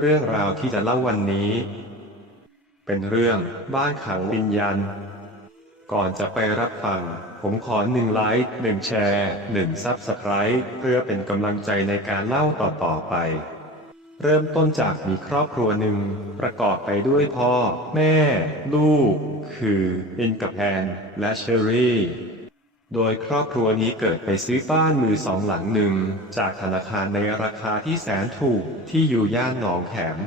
เรื่องราวที่จะเล่าวันนี้ เป็นเรื่องบ้านขังวิญญาณ ก่อนจะไปรับฟัง ผมขอหนึ่งไลค์หนึ่งแชร์หนึ่งซับสไคร b ์เพื่อเป็นกำลังใจในการเล่าต่อๆไป เริ่มต้นจากมีครอบครัวหนึ่ง ประกอบไปด้วยพ่อ แม่ ลูก คืออินกับแอนและเชอรี่ โดยครอบครัวนี้เกิดไปซื้อบ้านมือสองหลังหนึ่ง จากธนาคารในราคาที่แสนถูกที่อยู่ย่านหนองแขม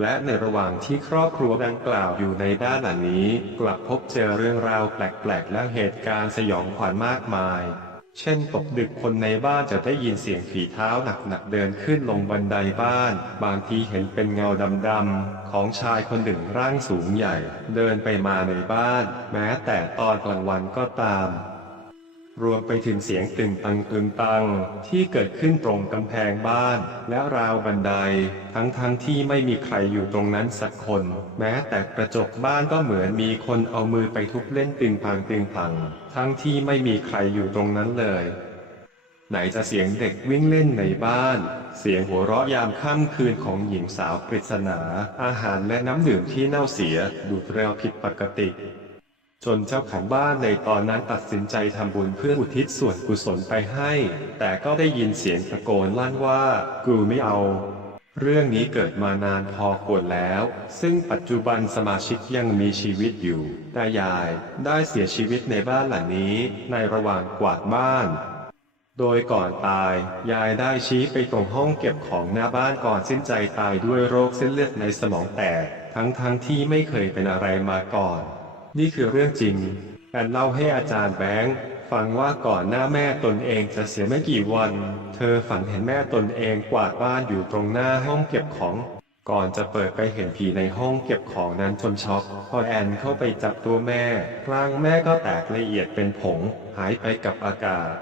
และในระหว่างที่ครอบครัวดังกล่าวอยู่ในบ้านหลังนี้ กลับพบเจอเรื่องราวแปลกๆ และเหตุการณ์สยองขวัญมากมาย เช่นตกดึกคนในบ้านจะได้ยินเสียงฝีเท้าหนักๆเดินขึ้นลงบันไดบ้าน บางทีเห็นเป็นเงาดำๆของชายคนหนึ่งร่างสูงใหญ่ เดินไปมาในบ้าน แม้แต่ตอนกลางวันก็ตาม รวมไปถึงเสียงตึงตังตึงตัง ที่เกิดขึ้นตรงกำแพงบ้านและราวบันได ทั้งทั้งที่ไม่มีใครอยู่ตรงนั้นสักคน แม้แต่กระจกบ้านก็เหมือนมีคนเอามือไปทุบเล่นตึงพังตึงพัง ทั้งที่ไม่มีใครอยู่ตรงนั้นเลย ไหนจะเสียงเด็กวิ่งเล่นในบ้าน เสียงหัวเราะยามค่ำคืนของหญิงสาวปริศนา อาหารและน้ำดื่มที่เน่าเสียดูดเร็วผิดปกติ จนเจ้าของบ้านในตอนนั้นตัดสินใจทำบุญเพื่ออุทิศส่วนกุศลไปให้ แต่ก็ได้ยินเสียงตะโกนลั่นว่า กูไม่เอา เรื่องนี้เกิดมานานพอควรแล้ว ซึ่งปัจจุบันสมาชิกยังมีชีวิตอยู่ แต่ยายได้เสียชีวิตในบ้านหลังนี้ ในระหว่างกวาดบ้าน โดยก่อนตาย ยายได้ชี้ไปตรงห้องเก็บของหน้าบ้านก่อนสิ้นใจตายด้วยโรคเส้นเลือดในสมองแตก ทั้งทั้งๆที่ไม่เคยเป็นอะไรมาก่อน นี่คือเรื่องจริงแอนเล่าให้อาจารย์แบงค์ฟังว่าก่อนหน้าแม่ตนเองจะเสียไม่กี่วัน เธอฝันเห็นแม่ตนเองกวาดบ้านอยู่ตรงหน้าห้องเก็บของ ก่อนจะเปิดไปเห็นผีในห้องเก็บของนั้นจนช็อก พอแอนเข้าไปจับตัวแม่ร่างแม่ก็แตกละเอียดเป็นผง หายไปกับอากาศ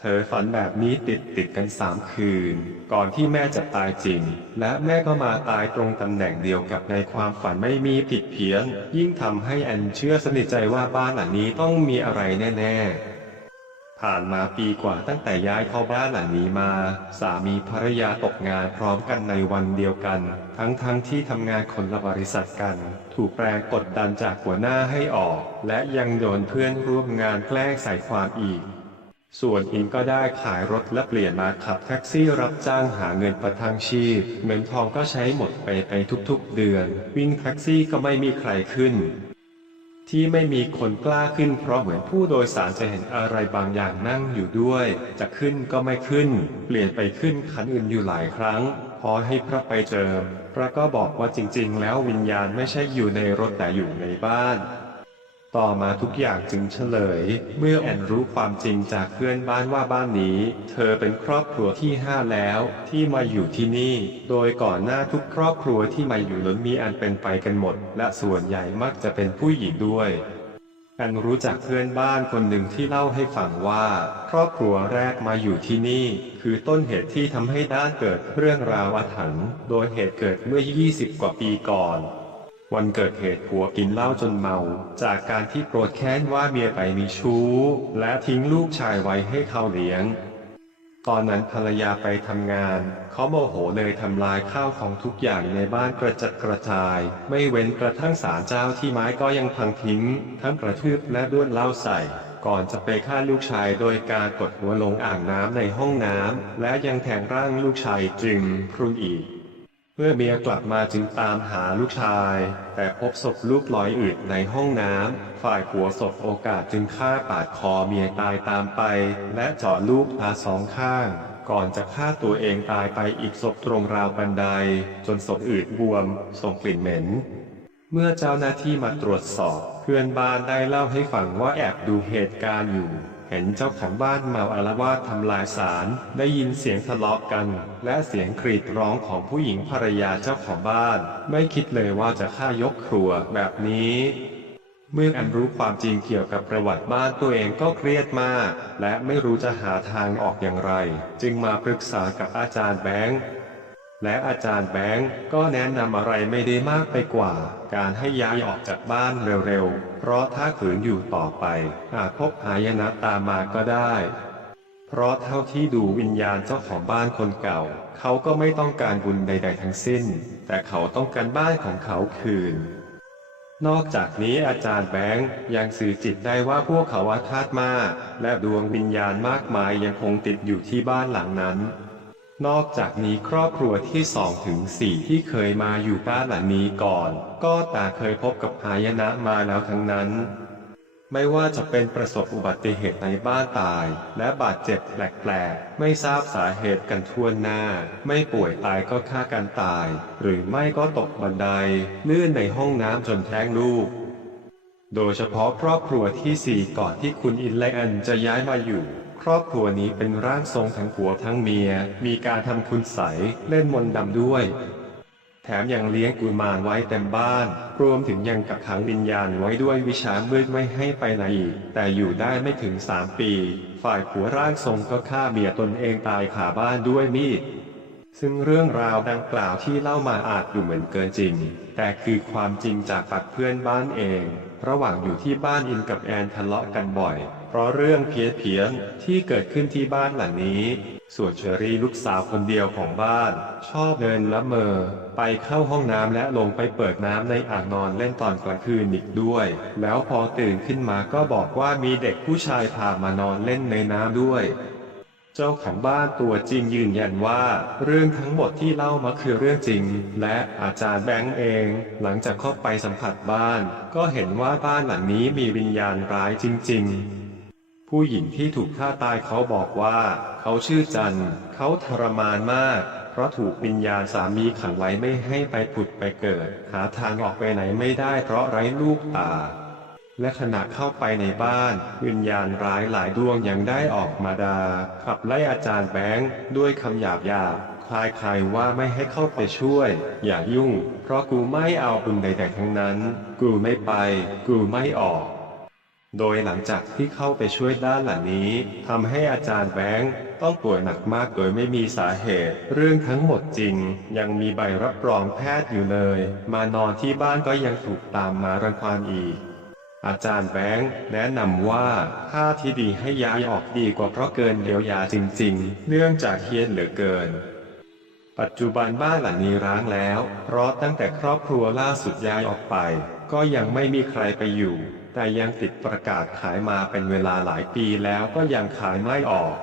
เธอฝันแบบนี้ติดติดกันสามคืน ก่อนที่แม่จะตายจริง และแม่ก็มาตายตรงตำแหน่งเดียวกับในความฝันไม่มีผิดเพี้ยน ยิ่งทำให้แอนเชื่อสนิทใจว่าบ้านหลังนี้ต้องมีอะไรแน่ ๆผ่านมาปีกว่าตั้งแต่ย้ายเข้าบ้านหลังนี้มา สามีภรรยาตกงานพร้อมกันในวันเดียวกัน ทั้งๆทที่ทำงานคนละบริษัทกัน ถูกแรงกดดันจากหัวหน้าให้ออก และยังโดนเพื่อนร่วมงานแกล้งใส่ความอีก ส่วนอินก็ได้ขายรถและเปลี่ยนมาขับแท็กซี่รับจ้างหาเงินประทังชีพ เงินทองก็ใช้หมดไปไปทุกๆเดือน วิ่งแท็กซี่ก็ไม่มีใครขึ้น ที่ไม่มีคนกล้าขึ้นเพราะเหมือนผู้โดยสารจะเห็นอะไรบางอย่างนั่งอยู่ด้วย จะขึ้นก็ไม่ขึ้น เปลี่ยนไปขึ้นคันอื่นอยู่หลายครั้ง พอให้พระไปเจอพระก็บอกว่าจริงๆ แล้ววิญญาณไม่ใช่อยู่ในรถแต่อยู่ในบ้าน ต่อมาทุกอย่างจึงเฉลย เมื่อแอนรู้ความจริงจากเพื่อนบ้านว่าบ้านนี้ เธอเป็นครอบครัวที่ห้าแล้ว ที่มาอยู่ที่นี่ โดยก่อนหน้าทุกครอบครัวที่มาอยู่ล้นมีอันเป็นไปกันหมด และส่วนใหญ่มักจะเป็นผู้หญิงด้วยแอนรู้จักเพื่อนบ้านคนหนึ่งที่เล่าให้ฟังว่า ครอบครัวแรกมาอยู่ที่นี่ คือต้นเหตุที่ทำให้ด้านเกิดเรื่องราวอาถรรพ์โดยเหตุเกิดเมื่อ 20 กว่าปีก่อน วันเกิดเหตุผัวกินเหล้าจนเมา จากการที่โกรธแค้นว่าเมียไปมีชู้ และทิ้งลูกชายไว้ให้เขาเลี้ยง ตอนนั้นภรรยาไปทำงาน เขาโมโหเลยทำลายข้าวของทุกอย่างในบ้านกระจัดกระจาย ไม่เว้นกระทั่งศาลเจ้าที่ไม้ก็ยังพังทิ้ง ทั้งกระทืบและด้วนเหล้าใส่ ก่อนจะไปฆ่าลูกชายโดยการกดหัวลงอ่างน้ำในห้องน้ำและยังแทงร่างลูกชายจึงพรุนอีก เมื่อเมียกลับมาจึงตามหาลูกชาย แต่พบศพลูกลอยอืดในห้องน้ำ ฝ่ายผัวศพโอกาสจึงฆ่าปาดคอเมียตายตามไป และเจาะลูกตาสองข้าง ก่อนจะฆ่าตัวเองตายไปอีกศพตรงราวบันได จนศพอืดบวม ส่งกลิ่นเหม็น เมื่อเจ้าหน้าที่มาตรวจสอบ เพื่อนบ้านได้เล่าให้ฟังว่าแอบดูเหตุการณ์อยู่ เห็นเจ้าของบ้านเมาอารวาสทำลายสาร ได้ยินเสียงทะเลาะกัน และเสียงกรีดร้องของผู้หญิงภรรยาเจ้าของบ้าน ไม่คิดเลยว่าจะฆ่ายกครัวแบบนี้เมื่ออันรู้ความจริงเกี่ยวกับประวัติบ้านตัวเองก็เครียดมาก และไม่รู้จะหาทางออกอย่างไร จึงมาปรึกษากับอาจารย์แบงค์ และอาจารย์แบงก์ก็แนะนำอะไรไม่ได้มากไปกว่า การให้ย้ายออกจากบ้านเร็วๆ เพราะถ้าขืนอยู่ต่อไป อาจพบหายนะตามมาก็ได้ เพราะเท่าที่ดูวิญญาณเจ้าของบ้านคนเก่า เขาก็ไม่ต้องการบุญใดๆทั้งสิ้น แต่เขาต้องการบ้านของเขาคืน นอกจากนี้อาจารย์แบงค์ยังสื่อจิตได้ว่าพวกเขาอาฆาตมาก และดวงวิญญาณมากมายยังคงติดอยู่ที่บ้านหลังนั้น นอกจากนี้ครอบครัวที่สองถึงสี่ที่เคยมาอยู่บ้านหลังนี้ก่อน ก็ต่างเคยพบกับหายนะมาแล้วทั้งนั้น ไม่ว่าจะเป็นประสบอุบัติเหตุในบ้านตาย และบาดเจ็บแปลกๆ ไม่ทราบสาเหตุกันทั่วหน้า ไม่ป่วยตายก็ฆ่ากันตาย หรือไม่ก็ตกบันไดลื่นในห้องน้ำจนแท้งลูก โดยเฉพาะครอบครัวที่สี่ก่อนที่คุณอินไลอันจะย้ายมาอยู่ รอบครัวนี้เป็นร่างทรงทั้งผัวทั้งเมีย มีการทำคุณใสยเล่นมนต์ดำด้วย แถมยังเลี้ยงกุมารไว้เต็มบ้าน รวมถึงยังกักขังวิญญาณไว้ด้วยวิชามืดไม่ให้ไปไหนอีก แต่อยู่ได้ไม่ถึงสามปี ฝ่ายผัวร่างทรงก็ฆ่าเมียตนเองตายขาบ้านด้วยมีด ซึ่งเรื่องราวดังกล่าวที่เล่ามาอาจดูเหมือนเกินจริง แต่คือความจริงจากปากเพื่อนบ้านเอง ระหว่างอยู่ที่บ้านอินกับแอนทะเลาะกันบ่อย เพราะเรื่องเพี้ยนเพียนที่เกิดขึ้นที่บ้านหลังนี้ ส่วนเชอรี่ลูกสาวคนเดียวของบ้าน ชอบเดินละเมอ ไปเข้าห้องน้ำและลงไปเปิดน้ำในอ่างนอนเล่นตอนกลางคืนอีกด้วย แล้วพอตื่นขึ้นมาก็บอกว่ามีเด็กผู้ชายพามานอนเล่นในน้ำด้วย เจ้าของบ้านตัวจริงยืนยันว่า เรื่องทั้งหมดที่เล่ามาคือเรื่องจริง และอาจารย์แบงค์เอง หลังจากเข้าไปสัมผัสบ้าน ก็เห็นว่าบ้านหลังนี้มีวิญญาณร้ายจริง ๆ ผู้หญิงที่ถูกฆ่าตายเขาบอกว่า เขาชื่อจันเขาทรมานมาก เพราะถูกวิญญาณสามีขังไว้ไม่ให้ไปผุดไปเกิด หาทางออกไปไหนไม่ได้เพราะไร้ลูกตา และขณะเข้าไปในบ้าน วิญญาณร้ายหลายดวงยังได้ออกมาดาขับไล่อาจารย์แบงค์ด้วยคำหยาบหยาบคลายคลายว่าไม่ให้เข้าไปช่วย อย่ายุ่ง เพราะกูไม่เอาบุญใดๆทั้งนั้น กูไม่ไป กูไม่ออก โดยหลังจากที่เข้าไปช่วยด้านหลังนี้ทำให้อาจารย์แบงค์ต้องป่วยหนักมากโดยไม่มีสาเหตุ เรื่องทั้งหมดจริง ยังมีใบรับรองแพทย์อยู่เลย มานอนที่บ้านก็ยังถูกตามมารังควานอีก อาจารย์แบงค์แนะนำว่าค่าที่ดีให้ย้ายออกดีกว่าเพราะเกินเดียวยาจริงๆ เนื่องจากเฮียนเหลือเกิน ปัจจุบันบ้านหลังนี้ร้างแล้ว เพราะตั้งแต่ครอบครัวล่าสุดย้ายออกไป ก็ยังไม่มีใครไปอยู่ แต่ยังติดประกาศขายมาเป็นเวลาหลายปีแล้วก็ยังขายไม่ออก